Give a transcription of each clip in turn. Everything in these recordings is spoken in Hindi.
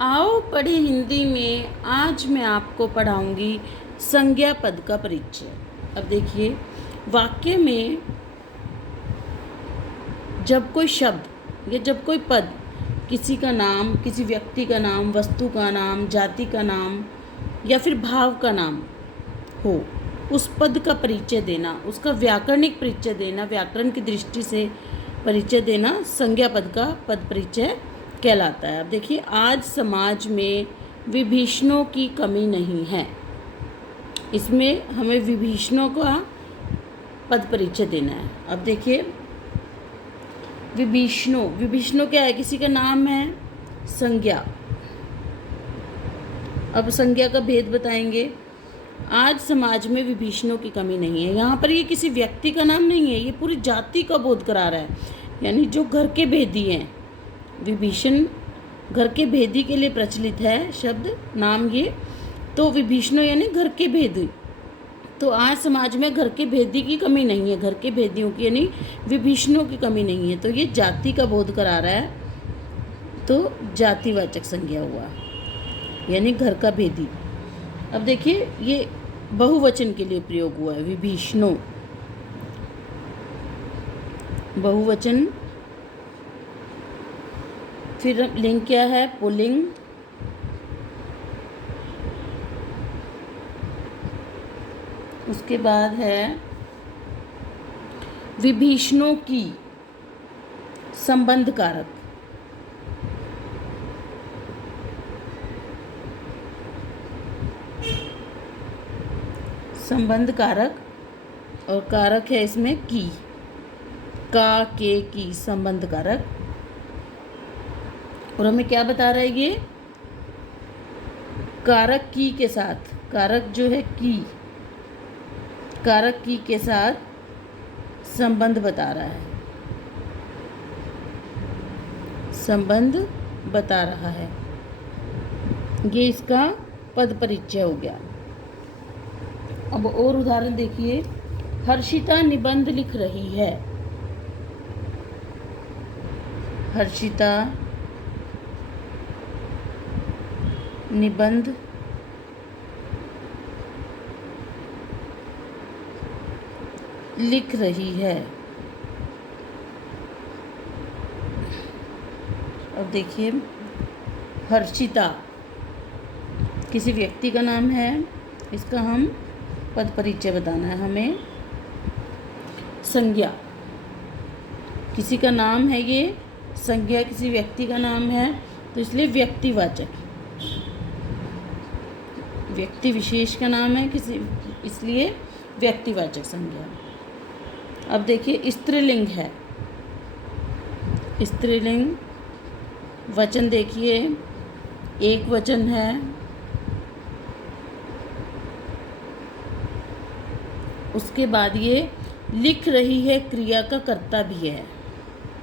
आओ पढ़े हिंदी में। आज मैं आपको पढ़ाऊंगी संज्ञा पद का परिचय। अब देखिए, वाक्य में जब कोई शब्द या जब कोई पद, किसी का नाम, किसी व्यक्ति का नाम, वस्तु का नाम, जाति का नाम या फिर भाव का नाम हो, उस पद का परिचय देना, उसका व्याकरणिक परिचय देना, व्याकरण की दृष्टि से परिचय देना संज्ञा पद का पद परिचय कहलाता है। अब देखिए, आज समाज में विभीषणों की कमी नहीं है। इसमें हमें विभीषणों का पद परिचय देना है। अब देखिए, विभीषणों क्या है? किसी का नाम है, संज्ञा। अब संज्ञा का भेद बताएंगे। आज समाज में विभीषणों की कमी नहीं है। यहाँ पर ये किसी व्यक्ति का नाम नहीं है, ये पूरी जाति का बोध करा रहा है। यानी जो घर के भेदी हैं, विभीषण घर के भेदी के लिए प्रचलित है शब्द, नाम ये। तो विभीषणों यानी घर के भेदी। तो आज समाज में घर के भेदी की कमी नहीं है, घर के भेदियों की यानी विभीषणों की कमी नहीं है। तो ये जाति का बोध करा रहा है, तो जातिवाचक संज्ञा हुआ, यानी घर का भेदी। अब देखिए, ये बहुवचन के लिए प्रयोग हुआ है, विभीषणों बहुवचन। फिर लिंग क्या है? पुल्लिंग। उसके बाद है विभीषणों की, संबंध कारक। संबंध कारक, और कारक है इसमें की, का, के, की, संबंध कारक। और हमें क्या बता रहा है ये? कारक की के साथ, कारक जो है की, कारक की के साथ संबंध बता रहा है, संबंध बता रहा है। ये इसका पद परिचय हो गया। अब और उदाहरण देखिए। हर्षिता निबंध लिख रही है। हर्षिता निबंध लिख रही है। अब देखिए, हर्षिता किसी व्यक्ति का नाम है, इसका हम पद परिचय बताना है हमें। संज्ञा किसी का नाम है, ये संज्ञा किसी व्यक्ति का नाम है, तो इसलिए व्यक्तिवाचक, व्यक्ति विशेष का नाम है किसी, इसलिए व्यक्तिवाचक संज्ञा। अब देखिए, स्त्रीलिंग है। स्त्रीलिंग वचन देखिए, एक वचन है। उसके बाद ये लिख रही है, क्रिया का कर्ता भी है।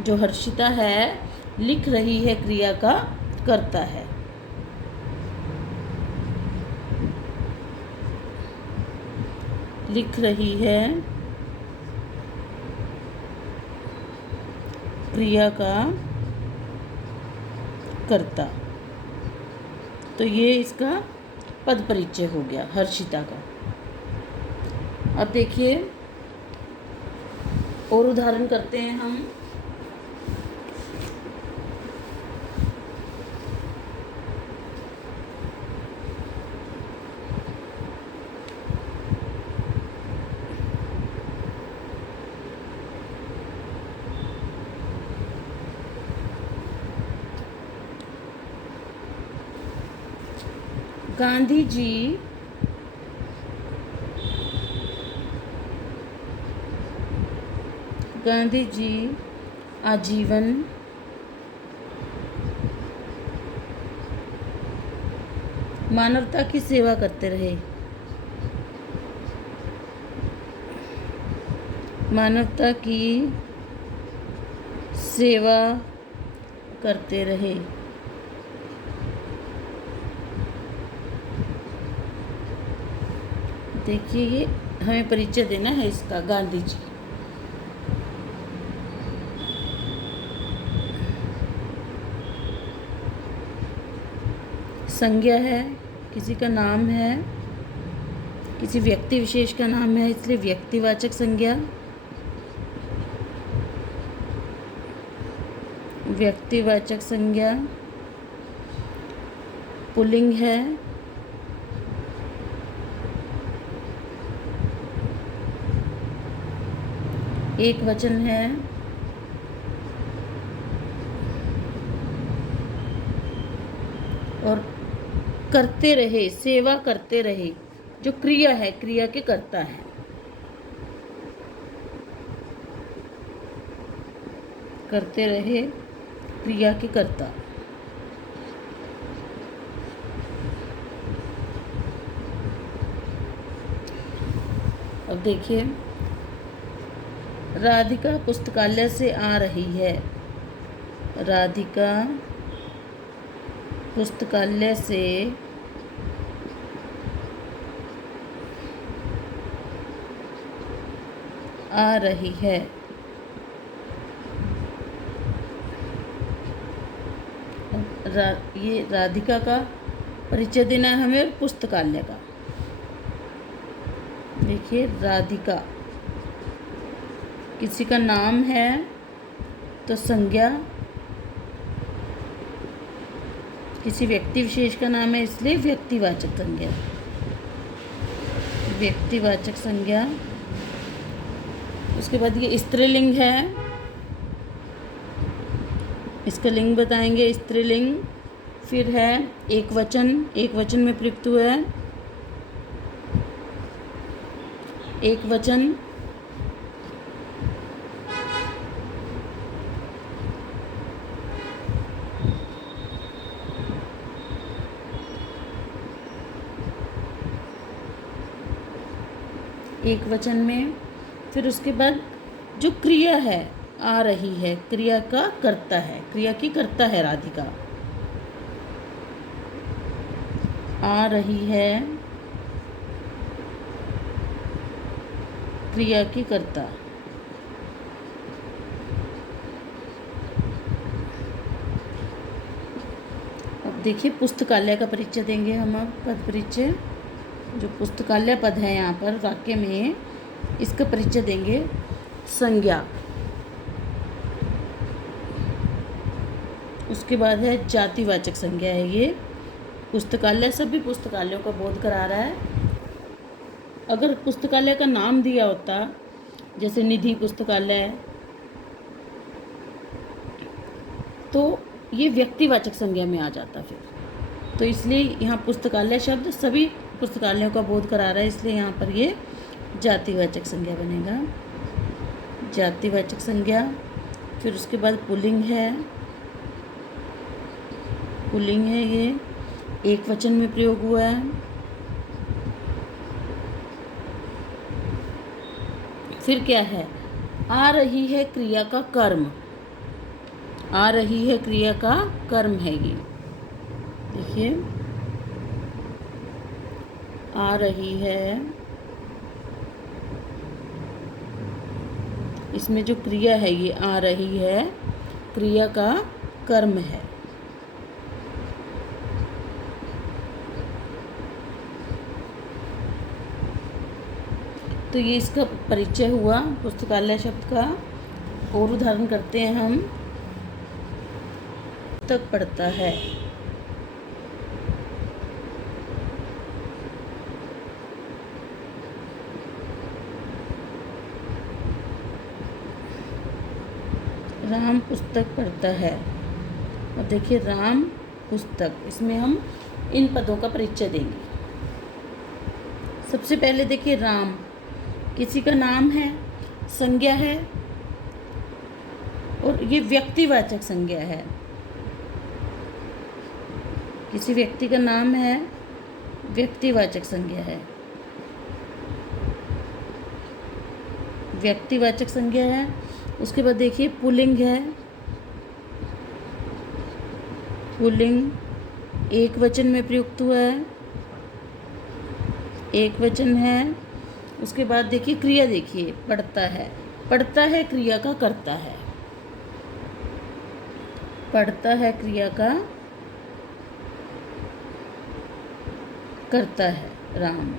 जो हर्षिता है, लिख रही है, क्रिया का कर्ता है। लिख रही है, क्रिया का कर्ता। तो ये इसका पद परिचय हो गया हर्षिता का। अब देखिए, और उदाहरण करते हैं हम। गांधी जी आजीवन मानवता की सेवा करते रहे। मानवता की सेवा करते रहे। देखिए, ये हमें परिचय देना है इसका, गांधी जी। संज्ञा है, किसी का नाम है, किसी व्यक्ति विशेष का नाम है, इसलिए व्यक्तिवाचक संज्ञा। व्यक्तिवाचक संज्ञा। पुल्लिंग है, एक वचन है, और करते रहे, सेवा करते रहे, जो क्रिया है, क्रिया के कर्ता है। करते रहे, क्रिया के कर्ता। अब देखिए, राधिका पुस्तकालय से आ रही है। राधिका पुस्तकालय से आ रही है। ये राधिका का परिचय देना है हमें, और पुस्तकालय का। देखिए, राधिका किसी का नाम है तो संज्ञा, किसी व्यक्ति विशेष का नाम है इसलिए व्यक्तिवाचक संज्ञा। व्यक्तिवाचक संज्ञा। उसके बाद ये स्त्रीलिंग है, इसका लिंग बताएंगे, स्त्रीलिंग। फिर है एक वचन, एक वचन में प्रयुक्त हुआ है। एक वचन। एक वचन में। फिर उसके बाद जो क्रिया है, आ रही है, क्रिया का कर्ता है, क्रिया की कर्ता है राधिका। आ रही है, क्रिया की कर्ता। अब देखिए, पुस्तकालय का परिचय देंगे हम। अब पद परिचय, जो पुस्तकालय पद है यहाँ पर वाक्य में, इसका परिचय देंगे। संज्ञा। उसके बाद है जातिवाचक संज्ञा है। ये पुस्तकालय सभी पुस्तकालयों का बोध करा रहा है। अगर पुस्तकालय का नाम दिया होता, जैसे निधि पुस्तकालय, तो ये व्यक्तिवाचक संज्ञा में आ जाता फिर। तो इसलिए यहाँ पुस्तकालय शब्द सभी पुस्तकालयों का बोध करा रहा है, इसलिए यहाँ पर ये जातिवाचक संज्ञा बनेगा। जातिवाचक संज्ञा। फिर उसके बाद पुल्लिंग है। पुल्लिंग है, ये एक वचन में प्रयोग हुआ है। फिर क्या है? आ रही है क्रिया का कर्म। आ रही है क्रिया का कर्म है ये। देखिए, आ रही है, इसमें जो क्रिया है ये आ रही है, क्रिया का कर्म है। तो ये इसका परिचय हुआ पुस्तकालय शब्द का। और उदाहरण करते हैं हम। तक पढ़ता है। राम पुस्तक पढ़ता है। और देखिए, राम पुस्तक, इसमें हम इन पदों का परिचय देंगे। सबसे पहले देखिए, राम किसी का नाम है, संज्ञा है, और ये व्यक्तिवाचक संज्ञा है। किसी व्यक्ति का नाम है, व्यक्तिवाचक संज्ञा है। व्यक्तिवाचक संज्ञा है। उसके बाद देखिए, पुल्लिंग है। पुल्लिंग एक वचन में प्रयुक्त हुआ है। एक वचन है। उसके बाद देखिए, क्रिया देखिए, पढ़ता है। पढ़ता है क्रिया का कर्ता है। पढ़ता है क्रिया का करता है राम।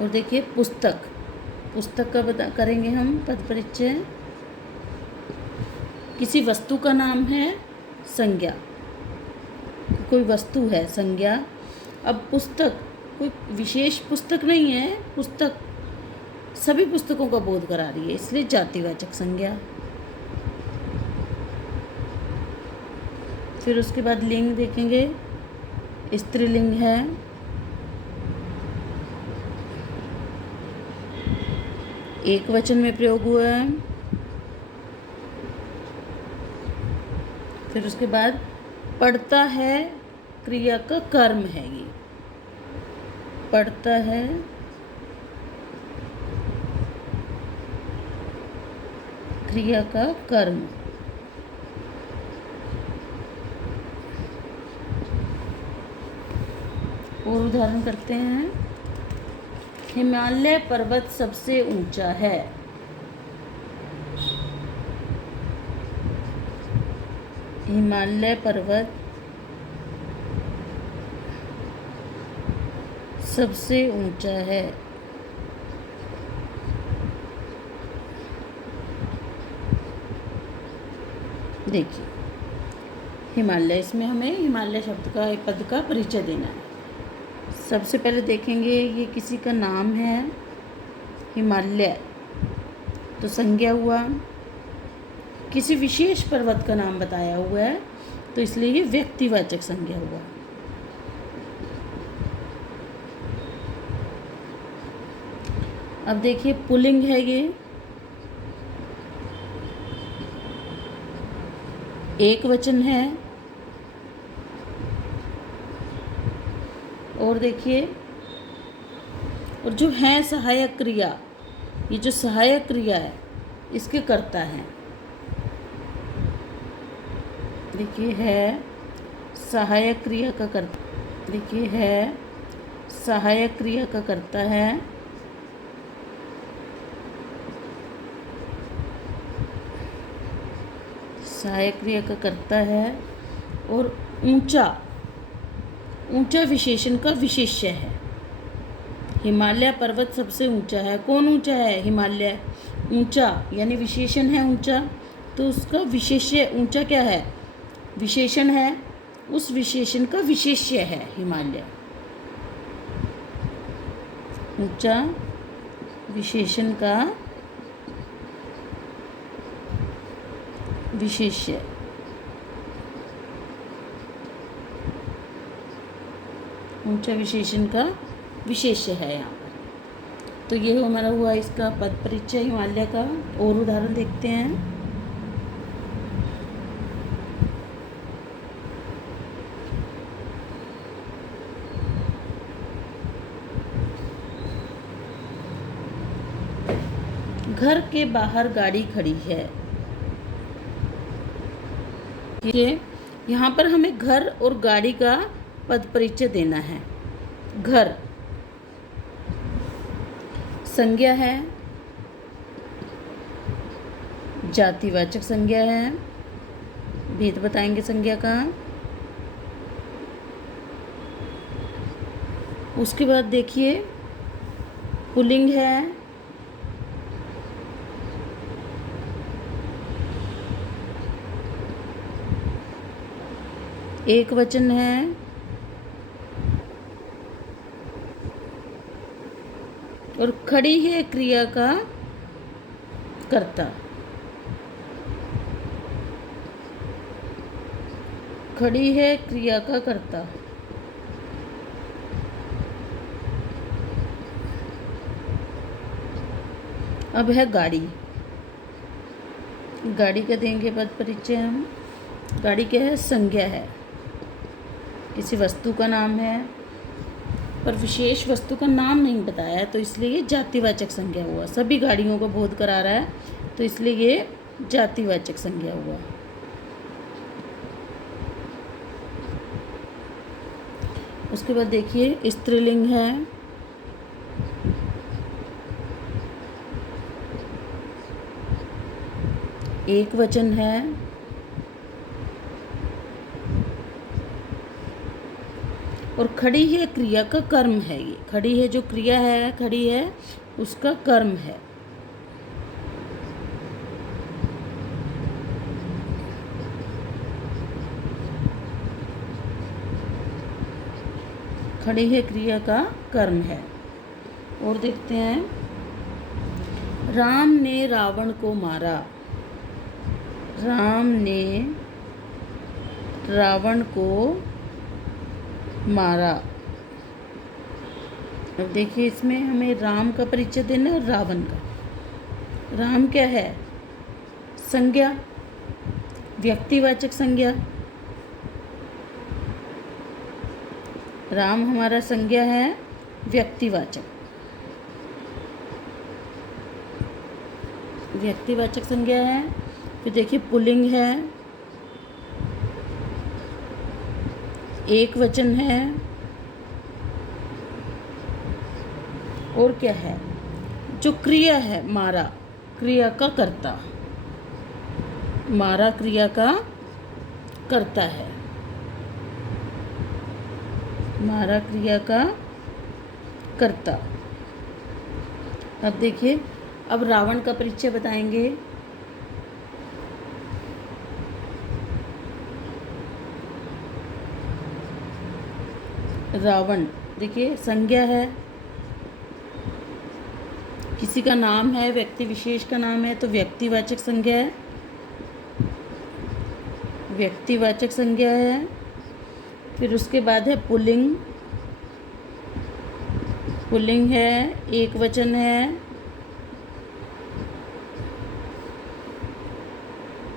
और देखिए पुस्तक, पुस्तक का बता करेंगे हम पद परिचय। किसी वस्तु का नाम है संज्ञा, कोई वस्तु है संज्ञा। अब पुस्तक कोई विशेष पुस्तक नहीं है, पुस्तक सभी पुस्तकों का बोध करा रही है, इसलिए जातिवाचक संज्ञा। फिर उसके बाद लिंग देखेंगे, स्त्रीलिंग है, एक वचन में प्रयोग हुआ है। फिर उसके बाद पढ़ता है क्रिया का कर्म है, ये पढ़ता है क्रिया का कर्म। और उदाहरण करते हैं, हिमालय पर्वत सबसे ऊंचा है। हिमालय पर्वत सबसे ऊंचा है। देखिए हिमालय, इसमें हमें हिमालय शब्द का पद का परिचय देना है। सबसे पहले देखेंगे ये किसी का नाम है हिमालय, तो संज्ञा हुआ। किसी विशेष पर्वत का नाम बताया हुआ है तो इसलिए ये व्यक्तिवाचक संज्ञा हुआ। अब देखिए पुल्लिंग है ये, एक वचन है। और देखिए, और जो है सहायक क्रिया, ये जो सहायक क्रिया है इसके कर्ता है। देखिए है सहायक क्रिया का कर्ता, देखिए है सहायक क्रिया का कर्ता है। सहायक क्रिया का कर्ता है। और ऊंचा, ऊंचा विशेषण का विशेष्य है। हिमालय पर्वत सबसे ऊंचा है, कौन ऊंचा है? हिमालय। ऊंचा यानी विशेषण है ऊंचा, तो उसका विशेष्य ऊंचा क्या है? विशेषण है, उस विशेषण का विशेष्य है हिमालय। ऊंचा विशेषण का विशेष्य। ऊंचा विशेषण का विशेष्य है यहाँ पर। तो ये हमारा हुआ इसका पद परिचय हिमालय का। और उदाहरण देखते हैं। घर के बाहर गाड़ी खड़ी है। ये यहाँ पर हमें घर और गाड़ी का पद परिचय देना है। घर संज्ञा है, जातिवाचक संज्ञा है। भेद बताएंगे संज्ञा का। उसके बाद देखिए पुल्लिंग है, एक वचन है। और खड़ी है क्रिया का कर्ता। खड़ी है क्रिया का कर्ता। अब है गाड़ी। गाड़ी का देंगे पद परिचय हम। गाड़ी क्या है? संज्ञा है, किसी वस्तु का नाम है, पर विशेष वस्तु का नाम नहीं बताया है, तो इसलिए ये जातिवाचक संज्ञा हुआ। सभी गाड़ियों का बोध करा रहा है तो इसलिए ये जातिवाचक संज्ञा हुआ। उसके बाद देखिए स्त्रीलिंग है, एक वचन है। और खड़ी है क्रिया का कर्म है। ये खड़ी है जो क्रिया है, खड़ी है उसका कर्म है। खड़ी है क्रिया का कर्म है। और देखते हैं, राम ने रावण को मारा। राम ने रावण को मारा। अब देखिए, इसमें हमें राम का परिचय देना है और रावण का। राम क्या है? संज्ञा, व्यक्तिवाचक संज्ञा। राम हमारा संज्ञा है, व्यक्तिवाचक। व्यक्तिवाचक संज्ञा है। फिर देखिए, पुल्लिंग है, एक वचन है, और क्या है? जो क्रिया है, मारा, क्रिया का कर्ता। मारा क्रिया का कर्ता है। मारा क्रिया का कर्ता। अब देखिए, अब रावण का परिचय बताएंगे। रावण देखिए, संज्ञा है, किसी का नाम है, व्यक्ति विशेष का नाम है, तो व्यक्तिवाचक संज्ञा है। व्यक्तिवाचक संज्ञा है। फिर उसके बाद है पुल्लिंग। पुल्लिंग है, एक वचन है,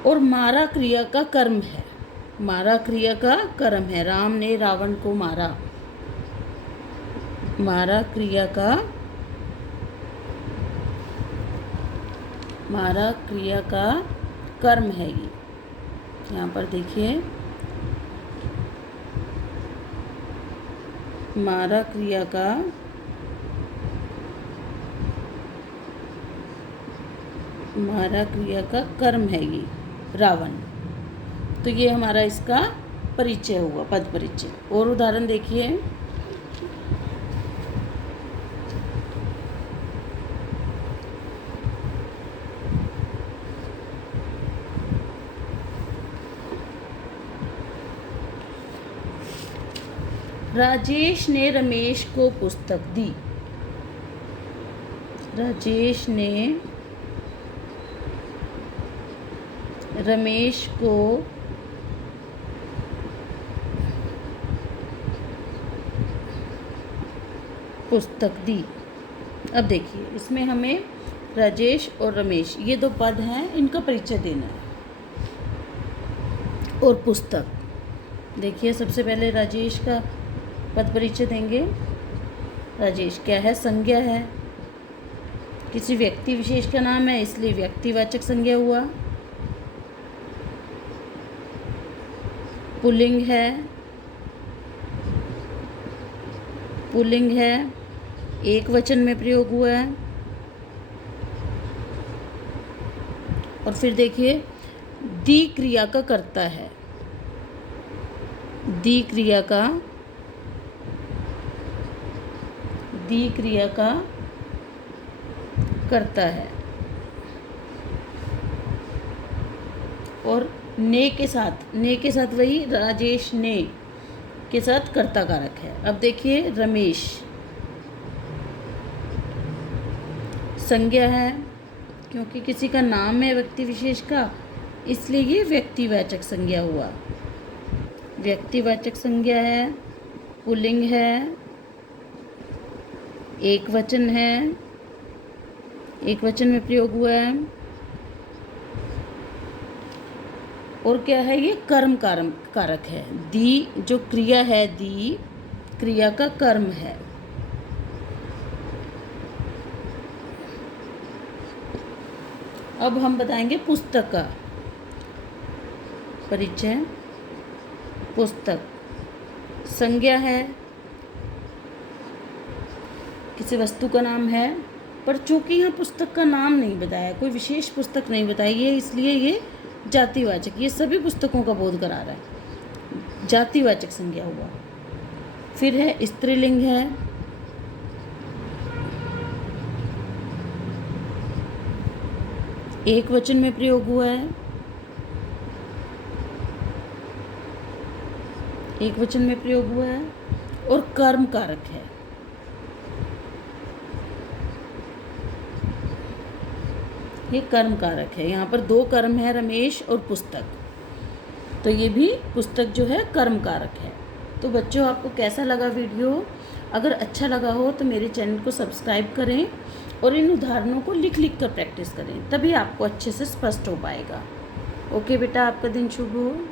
और मारा क्रिया का कर्म है। मारा क्रिया का कर्म है। राम ने रावण को मारा। मारा क्रिया का कर्म है। ये यहाँ पर देखिए, मारा क्रिया का कर्म है ये रावण। तो ये हमारा इसका परिचय हुआ, पद परिचय। और उदाहरण देखिए, राजेश ने रमेश को पुस्तक दी। राजेश ने रमेश को पुस्तक दी। अब देखिए, इसमें हमें राजेश और रमेश, ये दो पद हैं, इनका परिचय देना है। और पुस्तक देखिए, सबसे पहले राजेश का पद परिचय देंगे। राजेश क्या है? संज्ञा है, किसी व्यक्ति विशेष का नाम है, इसलिए व्यक्तिवाचक संज्ञा हुआ। पुल्लिंग है, पुल्लिंग है, एक वचन में प्रयोग हुआ है। और फिर देखिए, दी क्रिया का कर्ता है। दी क्रिया का कर्ता है। और ने के साथ वही राजेश ने के साथ कर्ता कारक है। अब देखिए, रमेश संज्ञा है, क्योंकि किसी का नाम है व्यक्ति विशेष का, इसलिए ये व्यक्तिवाचक संज्ञा हुआ। व्यक्तिवाचक संज्ञा है, पुल्लिंग है, एक वचन है, एक वचन में प्रयोग हुआ है। और क्या है? ये कर्म कारक है। दी जो क्रिया है, दी क्रिया का कर्म है। अब हम बताएंगे पुस्तक का परिचय। पुस्तक संज्ञा है, किसी वस्तु का नाम है, पर चूंकि यहाँ पुस्तक का नाम नहीं बताया, कोई विशेष पुस्तक नहीं बताई है, इसलिए ये जातिवाचक, ये सभी पुस्तकों का बोध करा रहा है, जातिवाचक संज्ञा हुआ। फिर है स्त्रीलिंग है, एक वचन में प्रयोग हुआ है, एक वचन में प्रयोग हुआ है, और कर्म कारक है। ये कर्म कारक है। यहाँ पर दो कर्म है, रमेश और पुस्तक, तो ये भी पुस्तक जो है कर्म कारक है। तो बच्चों, आपको कैसा लगा वीडियो? अगर अच्छा लगा हो तो मेरे चैनल को सब्सक्राइब करें और इन उदाहरणों को लिख लिख कर प्रैक्टिस करें, तभी आपको अच्छे से स्पष्ट हो पाएगा। ओके बेटा, आपका दिन शुभ हो।